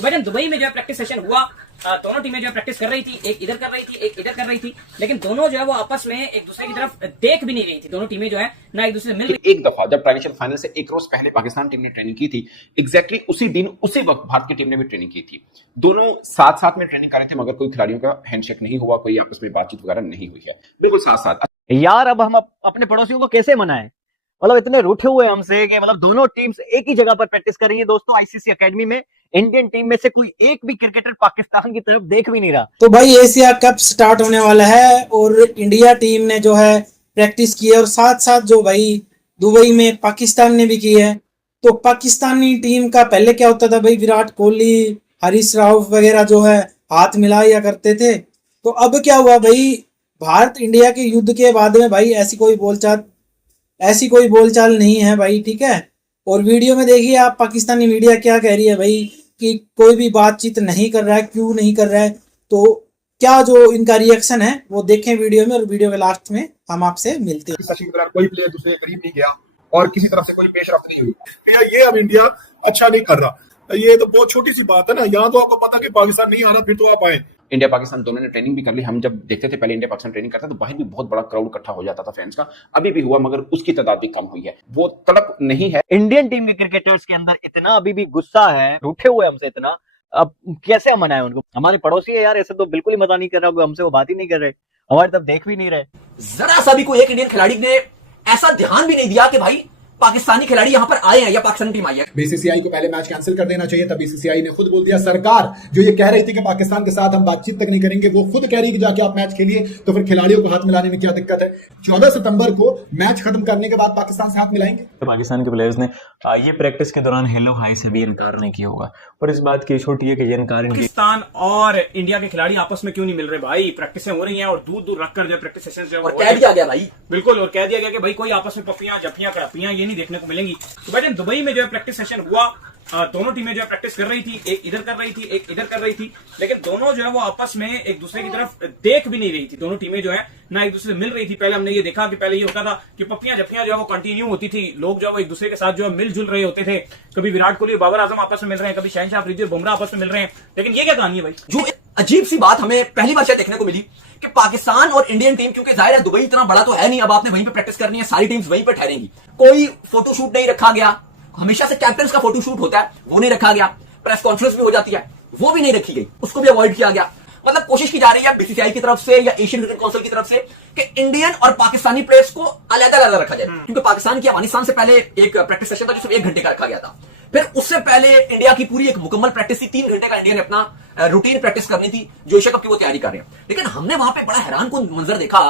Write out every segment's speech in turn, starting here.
तो भाई दुबई में जो है प्रैक्टिस सेशन हुआ, दोनों टीमें जो है प्रैक्टिस कर रही थी, एक इधर कर रही थी, एक इधर कर रही थी, लेकिन दोनों जो है वो आपस में एक दूसरे की तरफ देख भी नहीं रही थी। दोनों टीमें जो है ना एक दूसरे से मिल रही। एक दफा जब ट्राइवेशन फाइनल से एक रोज पहले पाकिस्तान टीम ने ट्रेनिंग की थी, एग्जैक्टली उसी दिन उसी वक्त भारत की टीम ने भी ट्रेनिंग की थी। दोनों साथ साथ में ट्रेनिंग कर रहे थे, मगर कोई खिलाड़ियों का हैंडशेक नहीं हुआ, कोई आपस में बातचीत वगैरह नहीं हुई है, बिल्कुल साथ साथ। यार अब हम अपने पड़ोसियों को कैसे मनाएं? मतलब इतने रूठे हुए हमसे कि मतलब दोनों टीम्स एक ही जगह पर प्रैक्टिस कर रही है दोस्तों आईसीसी एकेडमी में। इंडियन टीम में से कोई एक भी क्रिकेटर पाकिस्तान की तरफ देख भी नहीं रहा। तो भाई एशिया कप स्टार्ट होने वाला है और इंडिया टीम ने जो है प्रैक्टिस की है और साथ साथ जो भाई दुबई में पाकिस्तान ने भी की है। तो पाकिस्तानी टीम का पहले क्या होता था भाई, विराट कोहली, हरीश राव वगैरह जो है हाथ मिलाया करते थे। तो अब क्या हुआ भाई, भारत इंडिया के युद्ध के बाद में भाई ऐसी कोई बोलचाल नहीं है भाई, ठीक है। और वीडियो में देखिए आप पाकिस्तानी मीडिया क्या कह रही है भाई कि कोई भी बातचीत नहीं कर रहा है, क्यों नहीं कर रहा है। तो क्या जो इनका रिएक्शन है वो देखें वीडियो में, और वीडियो के लास्ट में हम आपसे मिलते हैं। सचिन के दौरान कोई प्लेयर दूसरे के करीब नहीं गया और किसी तरफ से कोई पेशरफ्त नहीं हुई। ये अब इंडिया अच्छा नहीं कर रहा, ये तो बहुत छोटी सी बात है ना। यहाँ तो आपको पता कि पाकिस्तान नहीं आ रहा, फिर तो आप आए। इंडिया पाकिस्तान दोनों ने ट्रेनिंग भी कर ली। हम जब देखते थे पहले इंडिया पाकिस्तान ट्रेनिंग करता तो बाहर भी बहुत बड़ा क्राउड इकट्ठा हो जाता था फैंस का, अभी भी हुआ, मगर उसकी तादाद भी कम हुई है, वो तड़प नहीं है। इंडियन टीम के क्रिकेटर्स के अंदर इतना अभी भी गुस्सा है, रूठे हुए हमसे इतना। अब कैसे हम मनाएं उनको? हमारे पड़ोसी है यार, ऐसे तो बिल्कुल ही मजा नहीं कर रहा, हमसे वो बात ही नहीं कर रहे, हमारी तरफ देख भी नहीं रहे। जरा सा भी कोई एक इंडियन खिलाड़ी ने ऐसा ध्यान भी नहीं दिया कि भाई पाकिस्तानी खिलाड़ी यहां पर आए हैं या पाकिस्तानी टीम आई है। बीसीसीआई को पहले मैच कैंसिल कर देना चाहिए था। बीसीसीआई ने खुद बोल दिया, सरकार जो ये कह रही थी कि पाकिस्तान के साथ हम बातचीत तक नहीं करेंगे, वो खुद कह रही कि जाके आप मैच खेलिए, तो फिर खिलाड़ियों को हाथ मिलाने में क्या दिक्कत है? 14 सितंबर को मैच खत्म करने के बाद पाकिस्तान से हाथ मिलाएंगे। पाकिस्तान के प्लेयर्स ने ये प्रैक्टिस के दौरान हेलो हाई से भी इनकार नहीं किया होगा, और इस बात की छोटी है कि ये इनकार पाकिस्तान और इंडिया के खिलाड़ी आपस में क्यों नहीं मिल रहे भाई? प्रैक्टिसें हो रही हैं और दूर दूर रखकर जो प्रैक्टिस सेशन जो और कह दिया गया भाई, बिल्कुल, और कह दिया गया कि भाई कोई आपस में पप्पियां जफियां कड़पियां ये नहीं देखने को मिलेंगी। तो भाई दुबई में जो है प्रैक्टिस सेशन हुआ, दोनों टीमें जो है प्रैक्टिस कर रही थी, एक इधर कर रही थी, एक इधर कर रही थी, लेकिन दोनों जो है वो आपस में एक दूसरे की तरफ देख भी नहीं रही थी। दोनों टीमें जो है ना एक दूसरे से मिल रही थी। पहले हमने ये देखा कि पहले ये होता था कि पप्पियां जफियां जो है वो कंटिन्यू होती थी, लोग जो है वो एक दूसरे के साथ जो है मिलजुल रहे होते थे। कभी विराट कोहली और बाबर आजम आपस में मिल रहे हैं, कभी शहनशाह अफरीदी और बुमराह आपस में मिल रहे हैं, लेकिन ये क्या कहानी है भाई? जो अजीब सी बात हमें पहली बार शायद देखने को मिली कि पाकिस्तान और इंडियन टीम, क्योंकि जाहिर है दुबई इतना बड़ा तो है नहीं, अब आपने वहीं पे प्रैक्टिस करनी है, सारी टीम्स वहीं पे ठहरेंगी, कोई फोटोशूट नहीं रखा गया। हमेशा से कैप्टन का फोटोशूट होता है, वो नहीं रखा गया। प्रेस कॉन्फ्रेंस भी हो जाती है, वो भी नहीं रखी गई, उसको भी अवॉइड किया गया। मतलब कोशिश की जा रही है बीसीसीआई की तरफ से या एशियन क्रिकेट काउंसिल की तरफ से कि इंडियन और पाकिस्तानी प्लेयर्स को अलग-अलग रखा जाए, क्योंकि पाकिस्तान की अफगानिस्तान से पहले एक प्रैक्टिस सेशन था जो सिर्फ 1 घंटे का रखा गया था। फिर उससे पहले इंडिया की पूरी एक मुकम्मल प्रैक्टिस थी, 3 घंटे का इंडिया ने अपना रूटीन प्रैक्टिस करनी थी, जो एशिया कप की वो तैयारी कर रहे हैं। लेकिन हमने वहां पे बड़ा हैरान कुन मंजर देखा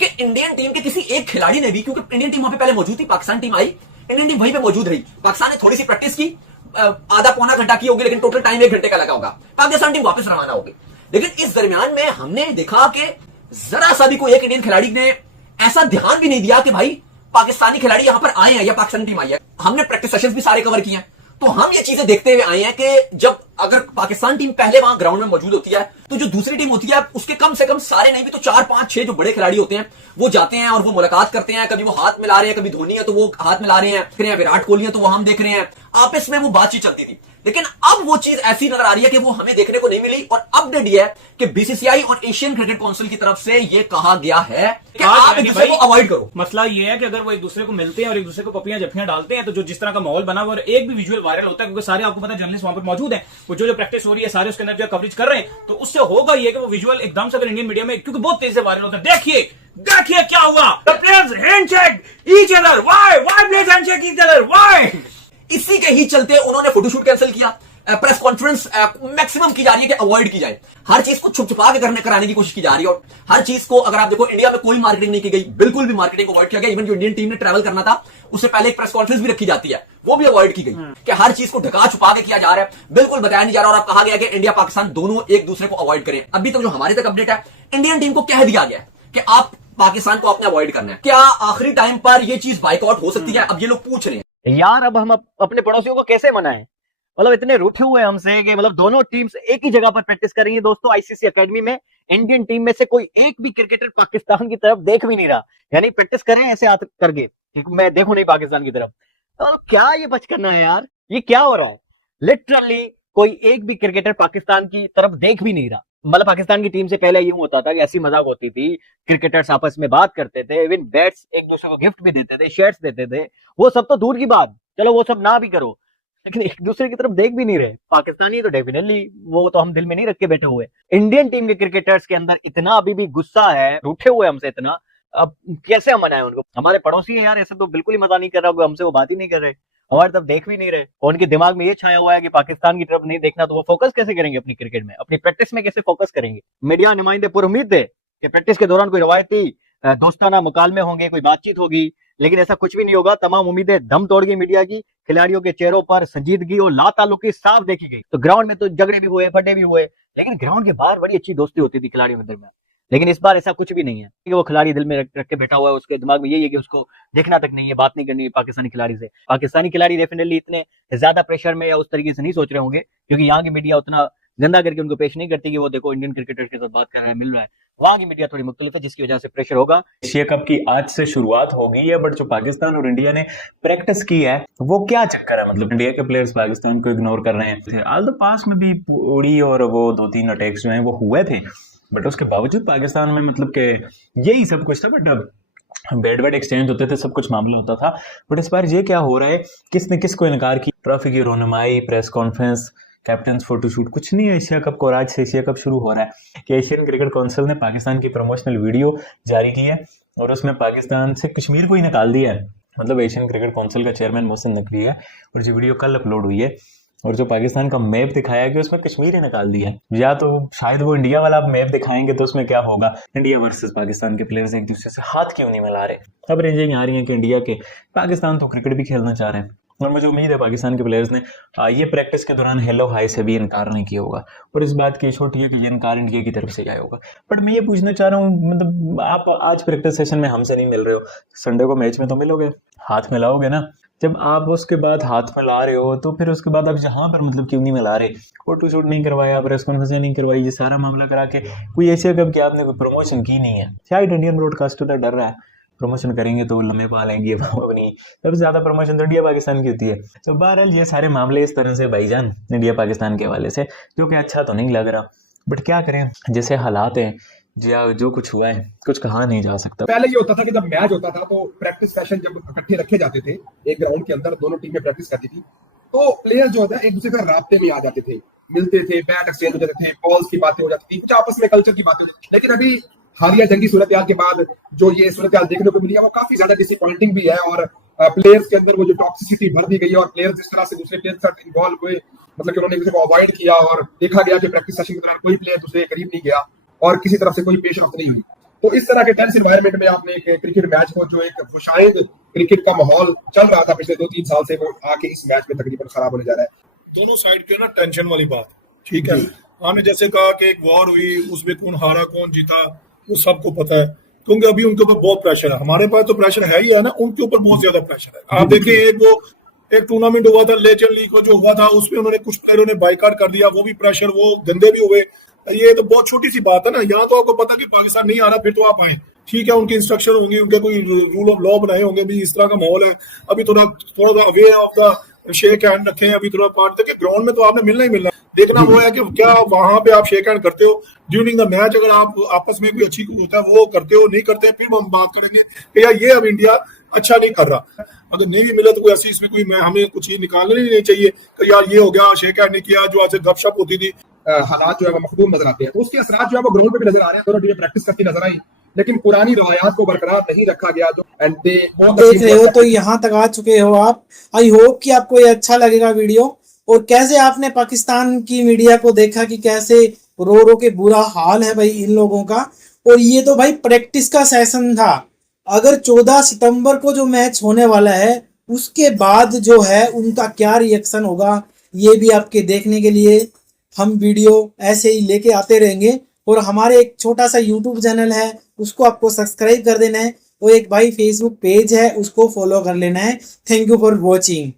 कि इंडियन टीम के किसी एक खिलाड़ी ने भी, क्योंकि इंडियन टीम वहां पे पहले मौजूद थी, पाकिस्तान टीम आई, इंडियन टीम वहीं पे मौजूद रही, पाकिस्तान ने थोड़ी सी प्रैक्टिस की, आधा पौना घंटा की होगी, लेकिन टोटल टाइम 1 घंटे का लगा होगा, पाकिस्तान टीम वापस रवाना होगी। लेकिन इस दरमियान में हमने देखा कि जरा सा भी कोई एक इंडियन खिलाड़ी ने ऐसा ध्यान भी नहीं दिया कि भाई पाकिस्तानी खिलाड़ी यहां पर आए हैं या पाकिस्तानी टीम आई है। हमने प्रैक्टिस सेशंस भी सारे कवर किए हैं, तो हम ये चीजें देखते हुए आए हैं कि जब अगर पाकिस्तान टीम पहले वहां ग्राउंड में मौजूद होती है, तो जो दूसरी टीम होती है उसके कम से कम सारे नहीं भी तो 4, 5, 6 जो बड़े खिलाड़ी होते हैं वो जाते हैं और वो मुलाकात करते हैं। कभी वो हाथ मिला रहे हैं, कभी धोनी है तो वो हाथ मिला रहे हैं, विराट कोहली है तो वो हम देख रहे हैं, आपस में वो बातचीत चलती थी। लेकिन अब वो चीज ऐसी नजर आ रही है कि वो हमें देखने को नहीं मिली। और अपडेट ये है कि बीसीसीआई और एशियन क्रिकेट काउंसिल की तरफ से ये कहा गया है कि आप एक दूसरे को अवॉइड करो। मसला ये है कि अगर वो एक दूसरे को मिलते हैं और एक दूसरे को पपियां जफियां डालते हैं, तो जो जिस तरह का माहौल बना हुआ, और एक भी विजुअल वायरल होता है, क्योंकि सारे आपको पता है जर्नलिस्ट वहां पर मौजूद हैं, वो जो प्रैक्टिस हो रही है सारे उसके अंदर जो कवरेज कर रहे हैं, तो उससे होगा ये कि वो विजुअल एकदम से अगर इंडियन मीडिया में, क्योंकि बहुत तेज से वायरल होता है, देखिए क्या हुआ, the players handshake each other, why players handshake each other, why. इसी के ही चलते उन्होंने फोटोशूट कैंसिल किया, प्रेस कॉन्फ्रेंस मैक्सिमम की जा रही है कि अवॉइड की जाए, हर चीज को छुप छुपा के कराने की कोशिश की जा रही है। और हर चीज को अगर आप देखो, इंडिया में कोई मार्केटिंग नहीं की गई, बिल्कुल भी मार्केटिंग अवॉइड किया गया। इवन जो इंडियन टीम ने ट्रैवल करना था उससे पहले एक प्रेस कॉन्फ्रेंस भी रखी जाती है, वो भी अवॉइड की गई कि हर चीज को ढका छुपा के किया जा रहा है, बिल्कुल बताया नहीं जा रहा। और अब कहा गया कि इंडिया पाकिस्तान दोनों एक दूसरे को अवॉइड करें। अभी तक जो हमारे तक अपडेट है, इंडियन टीम को कह दिया गया कि आप पाकिस्तान को आपने अवॉइड करना है। क्या आखिरी टाइम पर यह चीज बाइकआउट हो सकती है? अब ये लोग पूछ रहे हैं। यार अब हम अपने पड़ोसियों को कैसे मनाएं? मतलब इतने रूठे हुए हमसे कि मतलब दोनों टीम्स एक ही जगह पर प्रैक्टिस कर रही है दोस्तों आईसीसी एकेडमी में। इंडियन टीम में से कोई एक भी क्रिकेटर पाकिस्तान की तरफ देख भी नहीं रहा, यानी प्रैक्टिस करें ऐसे हाथ करके, मैं देखूं नहीं पाकिस्तान की तरफ। तो क्या ये बच करना है यार? ये क्या हो रहा है? लिटरली कोई एक भी क्रिकेटर पाकिस्तान की तरफ देख भी नहीं रहा। मतलब पाकिस्तान की टीम से पहले यूं होता था कि ऐसी मजाक होती थी, क्रिकेटर्स आपस में बात करते थे, इवन बैट्स एक दूसरे को गिफ्ट भी देते थे, शर्ट्स देते थे, वो सब तो दूर की बात, चलो वो सब ना भी करो, लेकिन एक दूसरे की तरफ देख भी नहीं रहे। पाकिस्तानी तो डेफिनेटली वो तो हम दिल में नहीं रख के बैठे हुए। इंडियन टीम के क्रिकेटर्स के अंदर इतना अभी भी गुस्सा है, रूठे हुए हमसे इतना, अब कैसे हम मनाएं उनको? हमारे पड़ोसी है यार, ऐसा तो बिल्कुल ही मजा नहीं कर रहा, हमसे वो बात ही नहीं कर रहे, हमारी तरफ देख भी नहीं रहे, और उनके दिमाग में ये छाया हुआ है कि पाकिस्तान की तरफ नहीं देखना, तो वो फोकस कैसे करेंगे अपनी क्रिकेट में, अपनी प्रैक्टिस में कैसे फोकस करेंगे? मीडिया नुमाइंदे पूरी उम्मीद थे कि प्रैक्टिस के दौरान कोई रवायती दोस्ताना मुकालमे होंगे, कोई बातचीत होगी, लेकिन ऐसा कुछ भी नहीं होगा। तमाम उम्मीदें दम तोड़ गई मीडिया की। खिलाड़ियों के चेहरों पर संजीदगी और लाताल्लुकी साफ देखी गई। तो ग्राउंड में तो झगड़े भी हुए, फटे भी हुए, लेकिन ग्राउंड के बाहर बड़ी अच्छी दोस्ती होती थी खिलाड़ियों के दरमियान। लेकिन इस बार ऐसा कुछ भी नहीं है कि वो खिलाड़ी दिल में रख के बैठा हुआ है, उसके दिमाग में यही है कि उसको देखना तक नहीं है, बात नहीं करनी है पाकिस्तानी खिलाड़ी से। पाकिस्तानी खिलाड़ी डेफिनेटली इतने ज्यादा प्रेशर में या उस तरीके से नहीं सोच रहे होंगे, क्योंकि यहाँ की मीडिया उतना गंदा करके उनको पेश नहीं करती कि वो देखो इंडियन क्रिकेटर्स के साथ बात कर रहा है, मिल रहा है। वहां की मीडिया थोड़ी मुख्तलिफ है, जिसकी वजह से प्रेशर होगा। एशिया कप की आज से शुरुआत होगी है, बट जो पाकिस्तान और इंडिया ने प्रैक्टिस की है वो क्या चक्कर है? मतलब इंडिया के प्लेयर्स पाकिस्तान को इग्नोर कर रहे हैं। ऑल द पास में भी उड़ी और वो 2-3 अटैक्स जो हैं वो हुए थे, बट उसके बावजूद पाकिस्तान में मतलब के यही सब कुछ था। बट अब बैड एक्सचेंज होते थे, सब कुछ मामला होता था। बट इस बार ये क्या हो रहा है, किसने किसको इनकार की? ट्रॉफी की रोनुमाई, प्रेस कॉन्फ्रेंस, कैप्टन फोटोशूट, कुछ नहीं है एशिया कप को। और आज से एशिया कप शुरू हो रहा है कि एशियन क्रिकेट काउंसिल ने पाकिस्तान की प्रमोशनल वीडियो जारी की है और उसमें पाकिस्तान से कश्मीर को ही निकाल दिया है। मतलब एशियन क्रिकेट काउंसिल का चेयरमैन मोहसिन नकवी है और जो वीडियो कल अपलोड हुई है और जो पाकिस्तान का मैप दिखाया कि उसमें कश्मीर ही निकाल दिया है। या तो शायद वो इंडिया वाला मैप दिखाएंगे तो उसमें क्या होगा, इंडिया वर्सेस पाकिस्तान के प्लेयर्स एक दूसरे से हाथ क्यों नहीं मिला रहे। अब रेंजें आ रही हैं कि इंडिया के पाकिस्तान तो क्रिकेट भी खेलना चाह रहे हैं और मुझे उम्मीद है पाकिस्तान के प्लेयर्स ने ये प्रैक्टिस के दौरान हेलो हाई से भी इनकार नहीं किया होगा और इस बात की छोटी है कि ये इनकार इंडिया की तरफ से आया होगा। बट मैं ये पूछना चाह रहा हूँ, मतलब आप आज प्रैक्टिस सेशन में हमसे नहीं मिल रहे हो, संडे को मैच में तो मिलोगे, हाथ मिलाओगे ना। जब आप उसके बाद हाथ मिला रहे हो तो फिर उसके बाद आप यहाँ पर मतलब क्यों नहीं मिला रहे? फोटो शूट नहीं करवाया, प्रेस कॉन्फ्रेंस नहीं करवाई, ये सारा मामला करा के कोई एशिया कप की आपने कोई प्रमोशन की नहीं है। शायद इंडियन ब्रॉडकास्टर डर रहा है प्रमोशन करेंगे तो लम्बे पा लेंगे, अपनी सबसे ज्यादा प्रमोशन तो इंडिया पाकिस्तान की होती है। तो बहरहाल ये सारे मामले इस तरह से भाईजान इंडिया पाकिस्तान के हवाले से, जो कि अच्छा तो नहीं लग रहा, बट क्या करें, जैसे हालात हैं, जो कुछ हुआ है कुछ कहा नहीं जा सकता। पहले ये होता था कि जब मैच होता था तो प्रैक्टिस सेशन जब इकट्ठे रखे जाते थे एक ग्राउंड के अंदर, दोनों टीमें प्रैक्टिस करती थी, तो प्लेयर जो होता है एक दूसरे से राब्ते में आ जाते थे, मिलते थे, बैट एक्सचेंज हो जाते थे, बॉल्स की बातें हो जाती थी, कुछ आपस में कल्चर की बातें। लेकिन अभी हालिया जंगी सूरत के बाद जो ये सूरत देखने को मिली है वो काफी ज्यादा डिसअपॉइंटिंग भी है और प्लेयर्स के अंदर वो जो टॉक्सिसिटी बढ़ दी गई है और प्लेयर्स जिस तरह से दूसरे प्लेयर के साथ इन्वॉल्व हुए, मतलब कि उन्होंने एक दूसरे को अवॉइड किया और देखा गया कि प्रैक्टिस सेशन के दौरान कोई प्लेयर दूसरे के करीब नहीं गया और किसी तरफ से कोई पेश रफ्त नहीं हुई। तो इस तरह के टेंस एनवायरनमेंट में आपने एक क्रिकेट मैच को, जो एक खुशाइद क्रिकेट का माहौल चल रहा था पिछले 2-3 साल से, वो आके इस मैच में तकरीबन खराब होने जा रहा है। दोनों साइड के ना टेंशन वाली बात, ठीक है। हमने जैसे कहा कि एक वॉर हुई, उसमें कौन हारा कौन जीता वो सबको पता है, क्योंकि अभी उनके ऊपर बहुत प्रेशर है। हमारे पास तो प्रेशर है ही है ना, उनके ऊपर बहुत ज्यादा प्रेशर है। आप देखिए एक टूर्नामेंट हुआ था लेजेंड लीग को जो हुआ था, उसमें उन्होंने कुछ प्लेयरों ने बाइकाट कर दिया, वो भी प्रेशर, वो गंदे भी हुए। ये तो बहुत छोटी सी बात है ना। यहाँ तो आपको पता कि पाकिस्तान नहीं आ रहा, फिर तो आप आए, ठीक है, उनकी इंस्ट्रक्शन होंगी, उनके कोई रूल ऑफ लॉ बनाए होंगे, भी इस तरह का माहौल है। अभी थोड़ा aware of the shake hand रखें, अभी थोड़ा पार्ट तक ग्राउंड में तो आपने मिलना ही मिलना। देखना वो है कि क्या वहां पे आप शेक हैंड करते हो ड्यूरिंग द मैच, अगर आप आपस में कोई अच्छी होता है वो करते हो, नहीं करते फिर हम बात करेंगे कि यार ये अब इंडिया अच्छा नहीं कर रहा। अगर नहीं भी मिला तो कोई ऐसी इसमें कोई हमें कुछ चीज निकालनी नहीं चाहिए कि यार ये हो गया, शेक हैंड नहीं किया, जो आज गपशप होती थी। हालात जो है वो मखदूम नजर आते हैं, तो उसके असरात जो है वो ग्राउंड पे भी नजर आ रहे हैं। दोनों टीमें प्रैक्टिस करती नजर आई, लेकिन पुरानी रवायात को बरकरार नहीं रखा गया। जो देख रहे हो तो यहाँ तक आ चुके हो आप। आई होप कि आपको ये अच्छा लगेगा वीडियो, और कैसे आपने पाकिस्तान की मीडिया को देखा कि कैसे रो रो के बुरा हाल है भाई इन लोगों का। और ये तो भाई प्रैक्टिस का सेशन था। अगर 14 सितंबर को जो मैच होने वाला है उसके बाद जो है उनका क्या रिएक्शन होगा, ये भी आपके देखने के लिए हम वीडियो ऐसे ही लेके आते रहेंगे। और हमारे एक छोटा सा यूट्यूब चैनल है, उसको आपको सब्सक्राइब कर देना है, और एक भाई फेसबुक पेज है, उसको फॉलो कर लेना है। Thank you for watching.